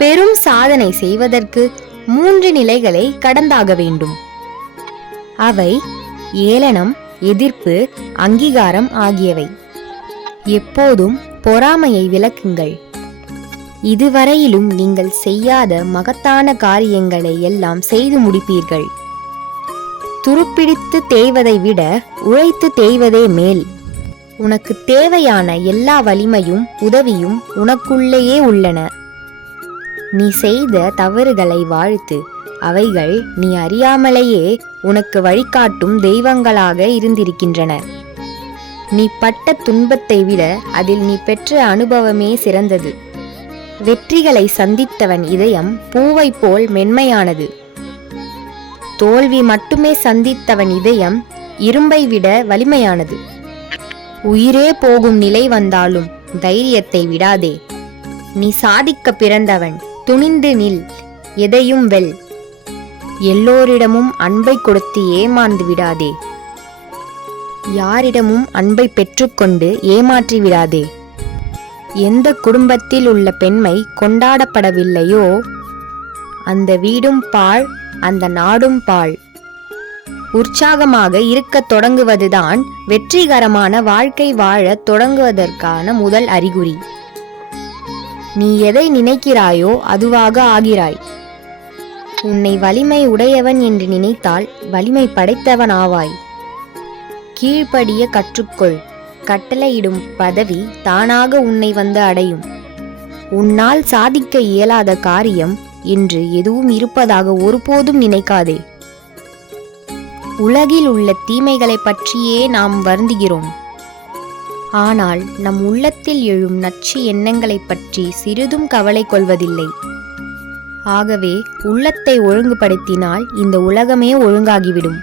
பெரும் சாதனை செய்வதற்கு 3 நிலைகளை கடந்தாக வேண்டும். அவை ஏளனம், எதிர்ப்பு, அங்கீகாரம் ஆகியவை. எப்போதும் பொறாமையை விலக்குங்கள். இதுவரையிலும் நீங்கள் செய்யாத மகத்தான காரியங்களை எல்லாம் செய்து முடிப்பீர்கள். துருப்பிடித்து தேய்வதை விட உழைத்து தேய்வதே மேல். உனக்கு தேவையான எல்லா வலிமையும் உதவியும் உனக்குள்ளேயே உள்ளன. நீ செய்த தவறுகளை வாழ்த்து. அவைகள் நீ அறியாமலேயே உனக்கு வழிகாட்டும் தெய்வங்களாக இருந்திருக்கின்றன. நீ பட்ட துன்பத்தை விட அதில் நீ பெற்ற அனுபவமே சிறந்தது. வெற்றிகளை சந்தித்தவன் இதயம் பூவை போல் மென்மையானது. தோல்வி மட்டுமே சந்தித்தவன் இதயம் இரும்பை விட வலிமையானது. உயிரே போகும் நிலை வந்தாலும் தைரியத்தை விடாதே. நீ சாதிக்க பிறந்தவன். துணிந்து நில், எதையும் வெல். எல்லோரிடமும் அன்பை கொடுத்து ஏமாந்து விடாதே. யாரிடமும் அன்பை பெற்றுக்கொண்டு ஏமாற்றி விடாதே. எந்த குடும்பத்தில் உள்ள பெண்மை கொண்டாடப்படவில்லையோ அந்த வீடும் பாழ், அந்த நாடும் பாழ். உற்சாகமாக இருக்கத் தொடங்குவதுதான் வெற்றிகரமான வாழ்க்கை வாழத் தொடங்குவதற்கான முதல் அறிகுறி. நீ எதை நினைக்கிறாயோ அதுவாக ஆகிறாய். உன்னை வலிமை உடையவன் என்று நினைத்தால் வலிமை படைத்தவன் ஆவாய். கீழ்ப்படிய கற்றுக்கொள். கட்டளையிடும் பதவி தானாக உன்னை வந்து அடையும். உன்னால் சாதிக்க இயலாத காரியம் என்று எதுவும் இருப்பதாக ஒருபோதும் நினைக்காதே. உலகில் உள்ள தீமைகளை பற்றியே நாம் வருந்துகிறோம். ஆனால் நம் உள்ளத்தில் எழும் நச்சு எண்ணங்களை பற்றி சிறிதும் கவலை கொள்வதில்லை. ஆகவே உள்ளத்தை ஒழுங்குபடுத்தினால் இந்த உலகமே ஒழுங்காகிவிடும்.